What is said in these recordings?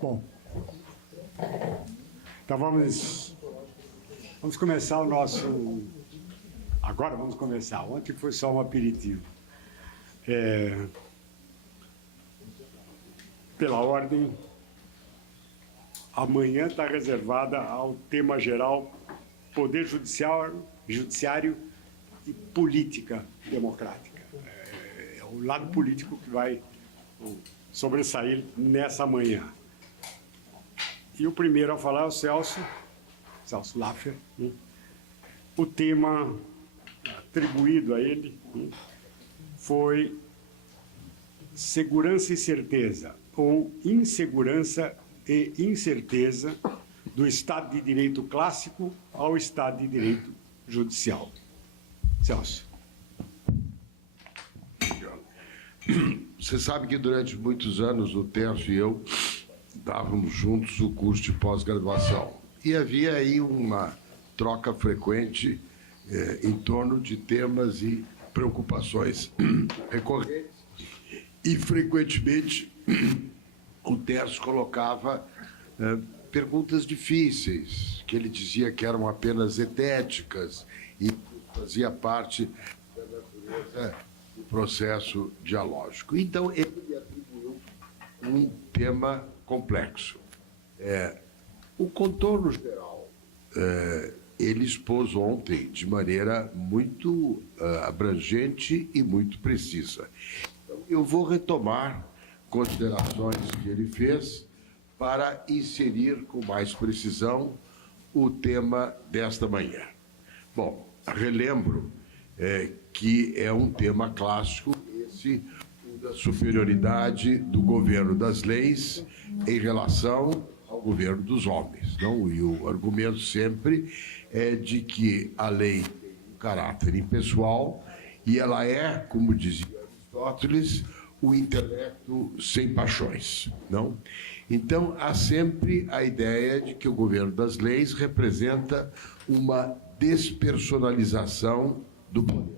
Bom, então vamos começar o nosso... Agora vamos começar. Ontem foi só um aperitivo. Pela ordem, amanhã está reservada ao tema geral Poder Judiciário e Política Democrática. É o lado político que vai sobressair nessa manhã. E o primeiro a falar é o Celso Laffer. O tema atribuído a ele foi segurança e certeza, ou insegurança e incerteza do Estado de Direito clássico ao Estado de Direito judicial. Celso. Você sabe que durante muitos anos o Tércio e eu dávamos juntos o curso de pós-graduação. E havia aí uma troca frequente em torno de temas e preocupações recorrentes. E, frequentemente, o Tércio colocava perguntas difíceis, que ele dizia que eram apenas etéticas e fazia parte da natureza do processo dialógico. Então, ele me atribuiu um tema complexo. O contorno geral, ele expôs ontem de maneira muito abrangente e muito precisa. Então, eu vou retomar considerações que ele fez para inserir com mais precisão o tema desta manhã. Bom, relembro que é um tema clássico, esse da superioridade do governo das leis em relação ao governo dos homens, não? E o argumento sempre é de que a lei tem um caráter impessoal e ela é, como dizia Aristóteles, o intelecto sem paixões, não? Então, há sempre a ideia de que o governo das leis representa uma despersonalização do poder,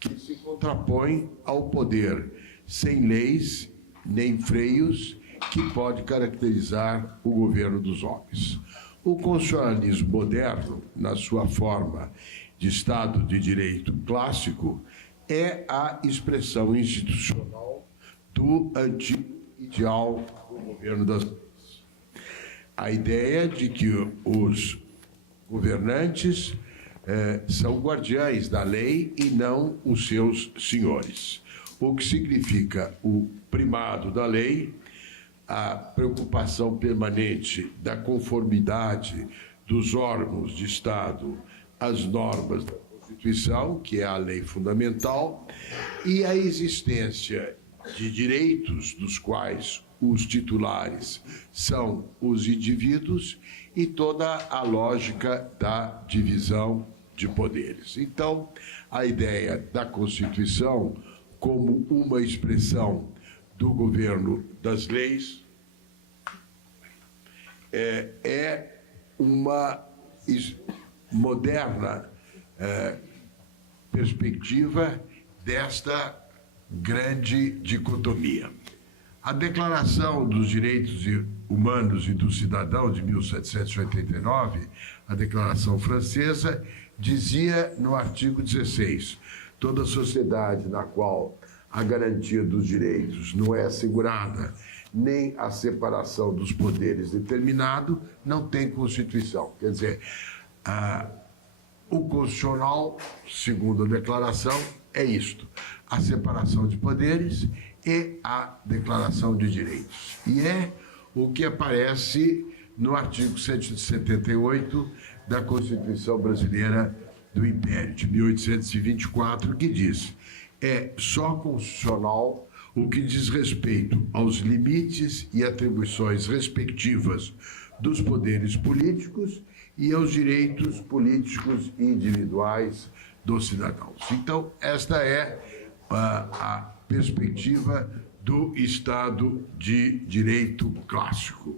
que se contrapõe ao poder sem leis nem freios que pode caracterizar o governo dos homens. O constitucionalismo moderno, na sua forma de Estado de Direito clássico, é a expressão institucional do antigo ideal do governo das leis. A ideia de que os governantes são guardiães da lei e não os seus senhores, o que significa o primado da lei, a preocupação permanente da conformidade dos órgãos de Estado às normas da Constituição, que é a lei fundamental, e a existência de direitos dos quais os titulares são os indivíduos e toda a lógica da divisão de poderes. Então, a ideia da Constituição como uma expressão do governo das leis é uma moderna perspectiva desta grande dicotomia. A Declaração dos Direitos Humanos e do Cidadão de 1789, a Declaração Francesa, dizia no artigo 16: toda sociedade na qual a garantia dos direitos não é assegurada, nem a separação dos poderes determinado, não tem Constituição. Quer dizer, o constitucional, segundo a declaração, é isto: a separação de poderes e a declaração de direitos. E é o que aparece no artigo 178 da Constituição Brasileira do Império, de 1824, que diz: é só constitucional o que diz respeito aos limites e atribuições respectivas dos poderes políticos e aos direitos políticos individuais dos cidadãos. Então, esta é a perspectiva do Estado de Direito clássico.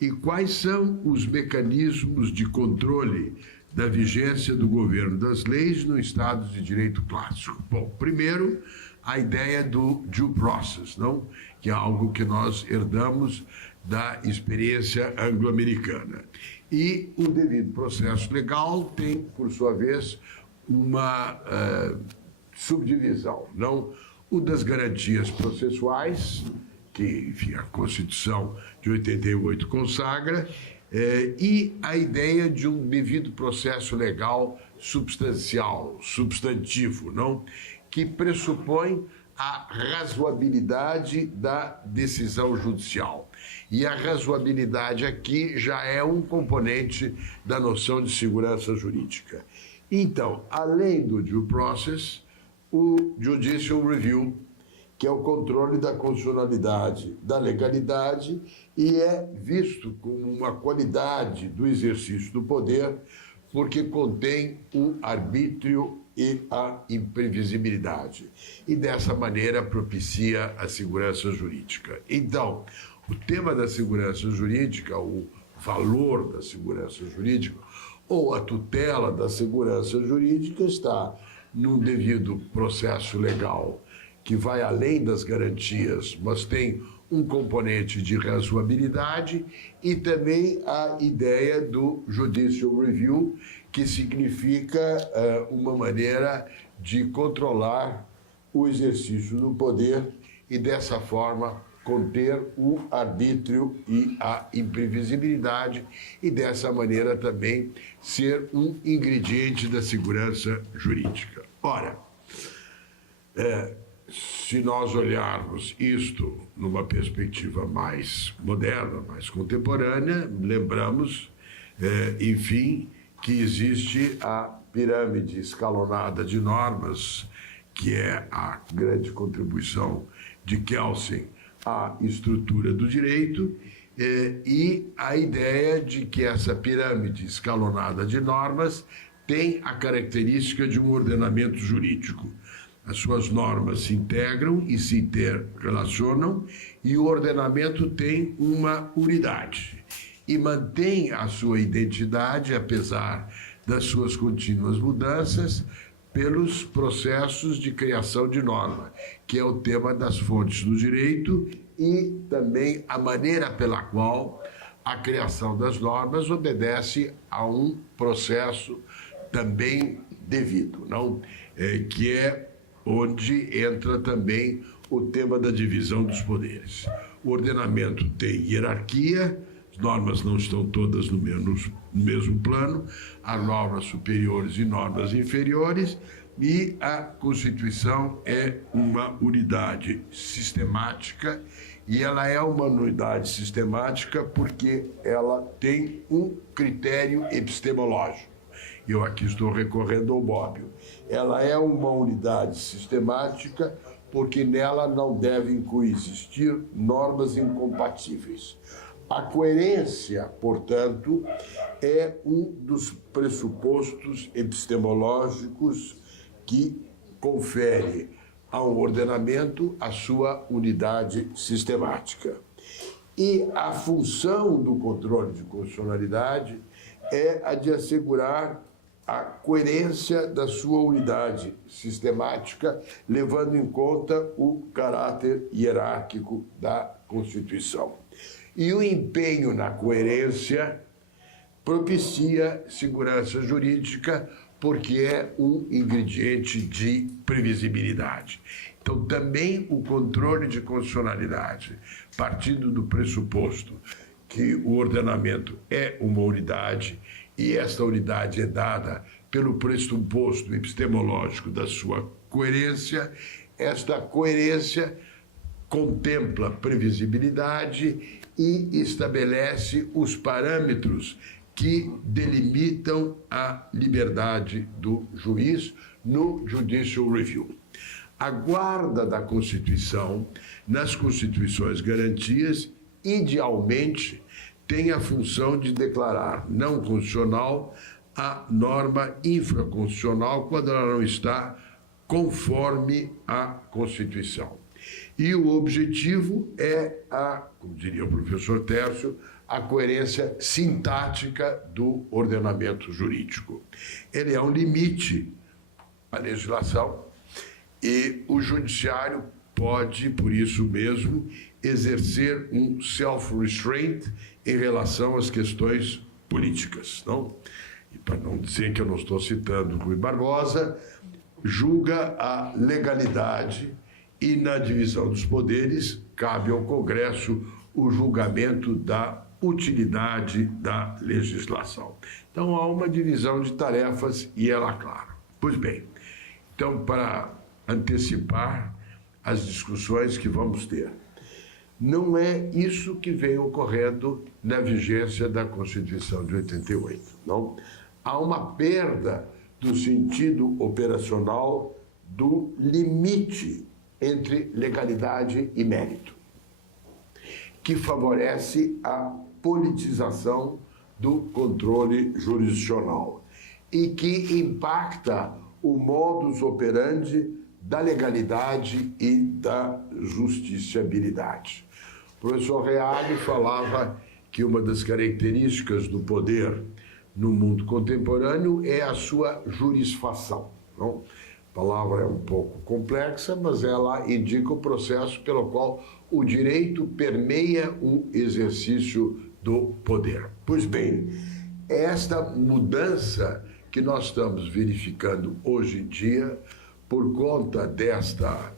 E quais são os mecanismos de controle da vigência do governo das leis no Estado de Direito clássico? Bom, primeiro, a ideia do due process, não? Que é algo que nós herdamos da experiência anglo-americana. E o devido processo legal tem, por sua vez, uma subdivisão, não o das garantias processuais, que, enfim, a Constituição de 88 consagra, e a ideia de um devido processo legal substancial, substantivo, não? Que pressupõe a razoabilidade da decisão judicial. E a razoabilidade aqui já é um componente da noção de segurança jurídica. Então, além do due process, o judicial review, que é o controle da constitucionalidade, da legalidade, e é visto como uma qualidade do exercício do poder, porque contém o arbítrio e a imprevisibilidade. E dessa maneira propicia a segurança jurídica. Então, o tema da segurança jurídica, o valor da segurança jurídica, ou a tutela da segurança jurídica, está num devido processo legal que vai além das garantias, mas tem um componente de razoabilidade, e também a ideia do judicial review, que significa uma maneira de controlar o exercício do poder e, dessa forma, conter o arbítrio e a imprevisibilidade, e, dessa maneira, também ser um ingrediente da segurança jurídica. Ora, se nós olharmos isto numa perspectiva mais moderna, mais contemporânea, lembramos, enfim, que existe a pirâmide escalonada de normas, que é a grande contribuição de Kelsen à estrutura do direito, e a ideia de que essa pirâmide escalonada de normas tem a característica de um ordenamento jurídico. As suas normas se integram e se interrelacionam, e o ordenamento tem uma unidade e mantém a sua identidade, apesar das suas contínuas mudanças, pelos processos de criação de norma, que é o tema das fontes do direito, e também a maneira pela qual a criação das normas obedece a um processo também devido, não? Que é onde entra também o tema da divisão dos poderes. O ordenamento tem hierarquia, as normas não estão todas no mesmo plano, há normas superiores e normas inferiores, e a Constituição é uma unidade sistemática, e ela é uma unidade sistemática porque ela tem um critério epistemológico. Eu aqui estou recorrendo ao Bobbio. Ela é uma unidade sistemática porque nela não devem coexistir normas incompatíveis. A coerência, portanto, é um dos pressupostos epistemológicos que confere ao ordenamento a sua unidade sistemática. E a função do controle de constitucionalidade é a de assegurar a coerência da sua unidade sistemática, levando em conta o caráter hierárquico da Constituição. E o empenho na coerência propicia segurança jurídica, porque é um ingrediente de previsibilidade. Então, também o controle de constitucionalidade, partindo do pressuposto que o ordenamento é uma unidade, e esta unidade é dada pelo pressuposto epistemológico da sua coerência, esta coerência contempla previsibilidade e estabelece os parâmetros que delimitam a liberdade do juiz no judicial review. A guarda da Constituição, nas Constituições garantias, idealmente, tem a função de declarar não constitucional a norma infraconstitucional quando ela não está conforme a Constituição. E o objetivo é como diria o professor Tércio, a coerência sintática do ordenamento jurídico. Ele é um limite à legislação, e o judiciário pode, por isso mesmo, exercer um self-restraint em relação às questões políticas, não? E para não dizer que eu não estou citando Rui Barbosa, julga a legalidade e na divisão dos poderes cabe ao Congresso o julgamento da utilidade da legislação. Então há uma divisão de tarefas e ela clara. Pois bem, então para antecipar as discussões que vamos ter, não é isso que vem ocorrendo na vigência da Constituição de 88, não? Há uma perda do sentido operacional do limite entre legalidade e mérito, que favorece a politização do controle jurisdicional e que impacta o modus operandi da legalidade e da justiciabilidade. O professor Reale falava que uma das características do poder no mundo contemporâneo é a sua jurisfação, não? A palavra é um pouco complexa, mas ela indica o processo pelo qual o direito permeia o exercício do poder. Pois bem, esta mudança que nós estamos verificando hoje em dia, por conta desta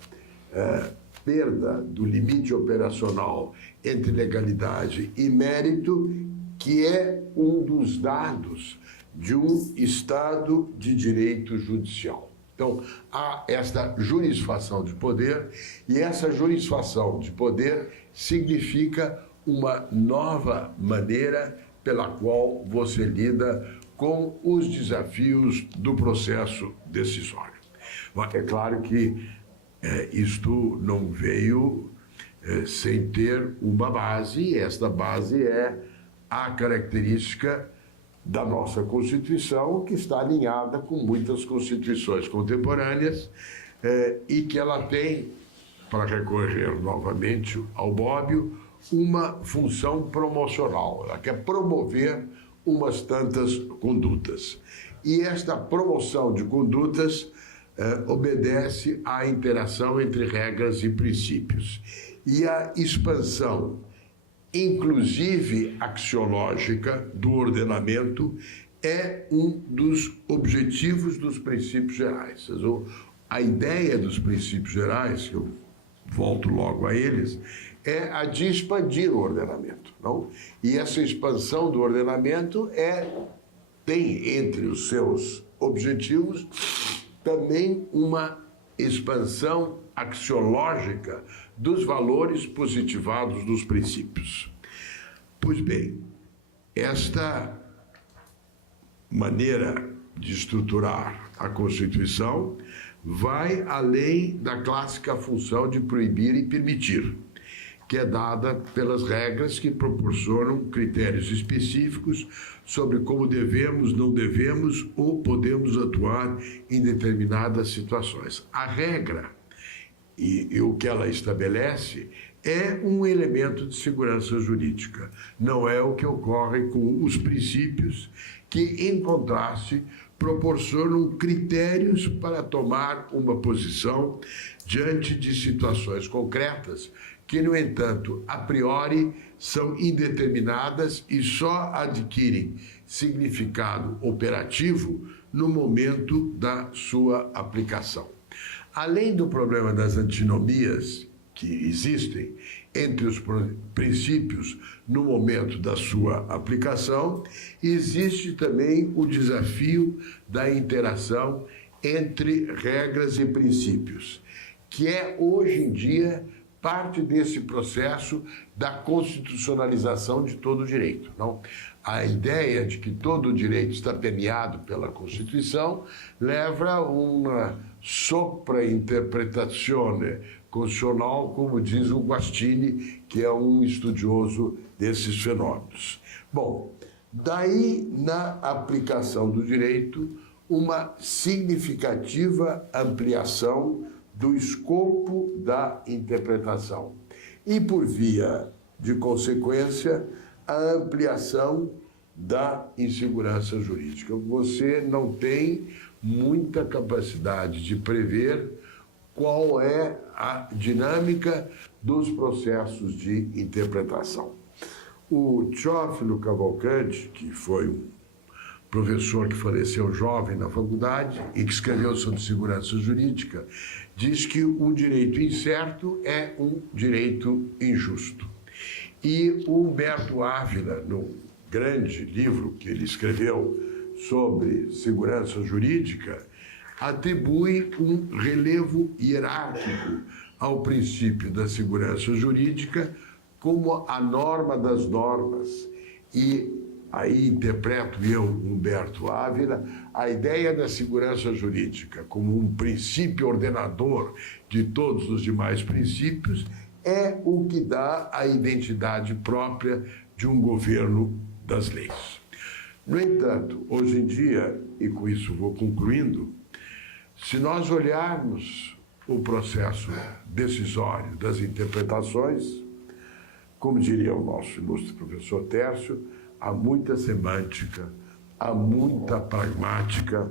perda do limite operacional entre legalidade e mérito, que é um dos dados de um Estado de direito judicial. Então, há esta jurisfação de poder, e essa jurisfação de poder significa uma nova maneira pela qual você lida com os desafios do processo decisório. É claro que isto não veio sem ter uma base, e esta base é a característica da nossa Constituição, que está alinhada com muitas constituições contemporâneas e que ela tem, para recorrer novamente ao Bobbio, uma função promocional. Ela quer promover umas tantas condutas. E esta promoção de condutas obedece à interação entre regras e princípios. E a expansão, inclusive axiológica, do ordenamento é um dos objetivos dos princípios gerais. A ideia dos princípios gerais, que eu volto logo a eles, é a de expandir o ordenamento, não? E essa expansão do ordenamento tem entre os seus objetivos também uma expansão axiológica dos valores positivados dos princípios. Pois bem, esta maneira de estruturar a Constituição vai além da clássica função de proibir e permitir, que é dada pelas regras que proporcionam critérios específicos sobre como devemos, não devemos ou podemos atuar em determinadas situações. A regra e o que ela estabelece é um elemento de segurança jurídica, não é o que ocorre com os princípios que, em contraste, proporcionam critérios para tomar uma posição diante de situações concretas que, no entanto, a priori são indeterminadas e só adquirem significado operativo no momento da sua aplicação. Além do problema das antinomias que existem entre os princípios no momento da sua aplicação, existe também o desafio da interação entre regras e princípios, que é, hoje em dia, parte desse processo da constitucionalização de todo o direito. Não? A ideia de que todo o direito está permeado pela Constituição leva a uma sopra-interpretazione constitucional, como diz o Guastini, que é um estudioso desses fenômenos. Bom, daí, na aplicação do direito, uma significativa ampliação do escopo da interpretação e, por via de consequência, a ampliação da insegurança jurídica. Você não tem muita capacidade de prever qual é a dinâmica dos processos de interpretação. O Teófilo Cavalcante, que foi um professor que faleceu jovem na faculdade e que escreveu sobre segurança jurídica, diz que um direito incerto é um direito injusto. E o Humberto Ávila, no grande livro que ele escreveu sobre segurança jurídica, atribui um relevo hierárquico ao princípio da segurança jurídica como a norma das normas. E aí interpreto eu, Humberto Ávila, a ideia da segurança jurídica como um princípio ordenador de todos os demais princípios é o que dá a identidade própria de um governo das leis. No entanto, hoje em dia, e com isso vou concluindo, se nós olharmos o processo decisório das interpretações, como diria o nosso ilustre professor Tércio, há muita semântica, há muita pragmática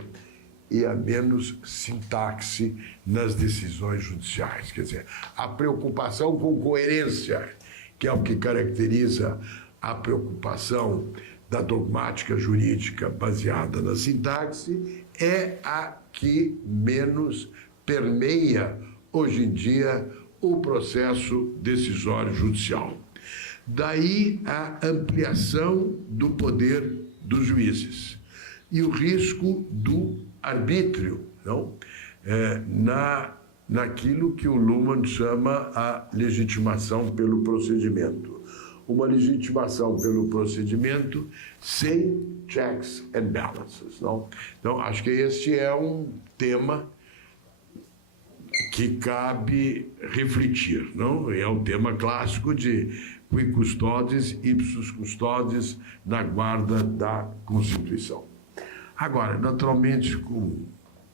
e há menos sintaxe nas decisões judiciais. Quer dizer, a preocupação com coerência, que é o que caracteriza a preocupação da dogmática jurídica baseada na sintaxe, é a que menos permeia, hoje em dia, o processo decisório judicial. Daí a ampliação do poder dos juízes e o risco do arbítrio, não? Naquilo que o Luhmann chama a legitimação pelo procedimento. Uma legitimação pelo procedimento sem checks and balances, não? Então, acho que este é um tema que cabe refletir, não? É um tema clássico de qui custodes, ipsus custodes, na guarda da Constituição. Agora, naturalmente, como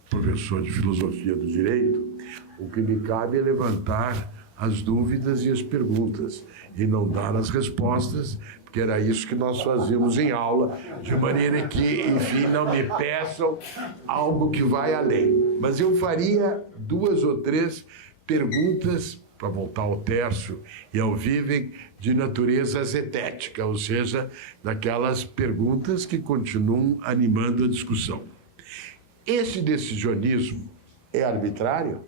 professor de filosofia do direito, o que me cabe é levantar as dúvidas e as perguntas e não dar as respostas, porque era isso que nós fazíamos em aula, de maneira que, enfim, não me peçam algo que vai além. Mas eu faria 2 ou 3 perguntas, para voltar ao Tércio e ao Vivem, de natureza zetética, ou seja, daquelas perguntas que continuam animando a discussão. Esse decisionismo é arbitrário?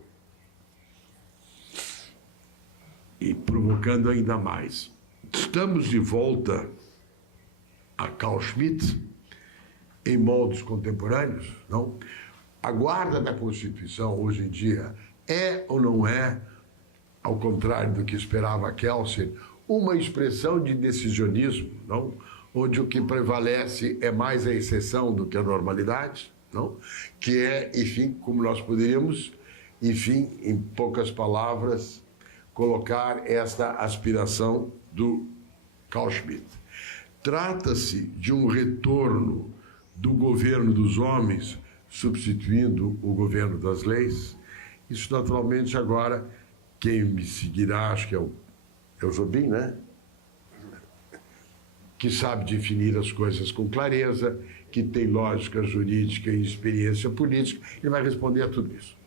E provocando ainda mais. Estamos de volta a Carl Schmitt em moldes contemporâneos, não? A guarda da Constituição, hoje em dia, é ou não é, ao contrário do que esperava Kelsen, uma expressão de decisionismo, não? Onde o que prevalece é mais a exceção do que a normalidade, não? Que é, enfim, como nós poderíamos, enfim, em poucas palavras, colocar esta aspiração do Carl Schmitt. Trata-se de um retorno do governo dos homens substituindo o governo das leis? Isso, naturalmente, agora, quem me seguirá, acho que é o Jobim, né? Que sabe definir as coisas com clareza, que tem lógica jurídica e experiência política, ele vai responder a tudo isso.